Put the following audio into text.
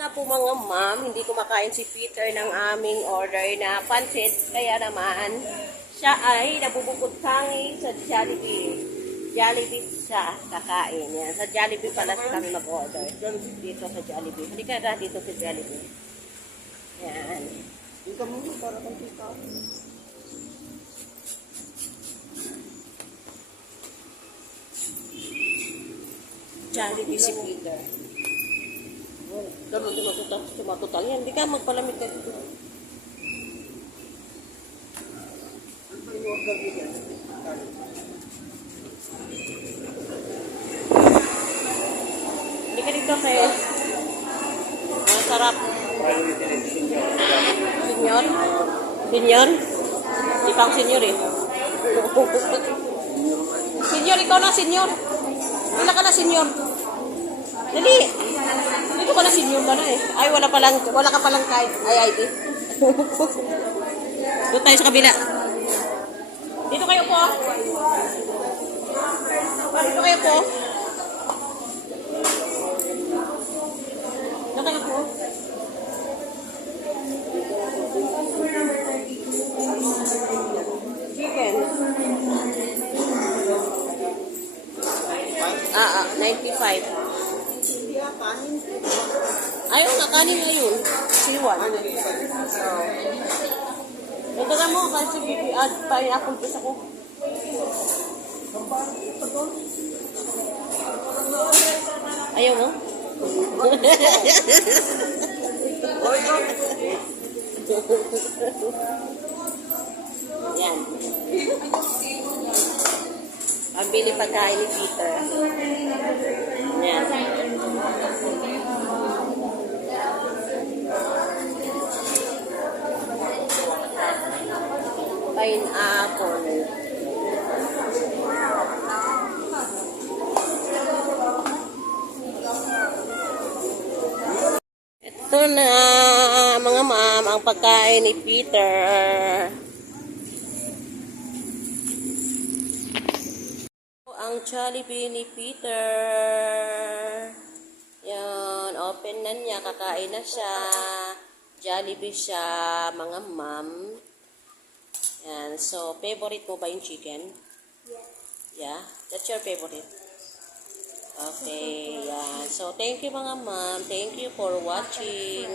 Nga po mga ma'am, hindi kumakain si Peter ng aming order na pancit. Kaya naman, siya ay nabubukod tangi sa Jollibee. Jollibee siya kakain. Yan. Sa Jollibee pala siya kami mag-order. Dito sa Jollibee. Halika na dito sa Jollibee. Yan. Dito mo para kang tita. Jollibee si Peter. Ganun tumatutal, tumatutal yan. Hindi ka magpalamig ka dito. Hindi ka dito kayo. Ang sarap. Senyor? Senyor? Di pang senyor eh. senyor, ikaw na senyor. Wala ka na senyor. Dali. Dito ka na senyor ka na eh. Ay, wala palang, wala ka palang kahit ay ID. Doon tayo sa kabila. Dito kayo po. Ah, Dito kayo po. Dito kayo po. Chicken. Ah, ah, 95. Ayaw nga, kanin ngayon. Siwan. Nagdaga mo kasi bibi at pineapple juice ako. Ayaw mo? Yan. Pambili pagkain ni Peter. Pineapple. Ito na mga ma'am ang pagkain ni Peter. Ang Jollibee ni Peter. Open na niya, kakain na siya. Jollibee siya, mga ma'am. Yan, so favorite mo ba yung chicken? Yeah, that's your favorite. Okay, yan. So, thank you mga ma'am. Thank you for watching.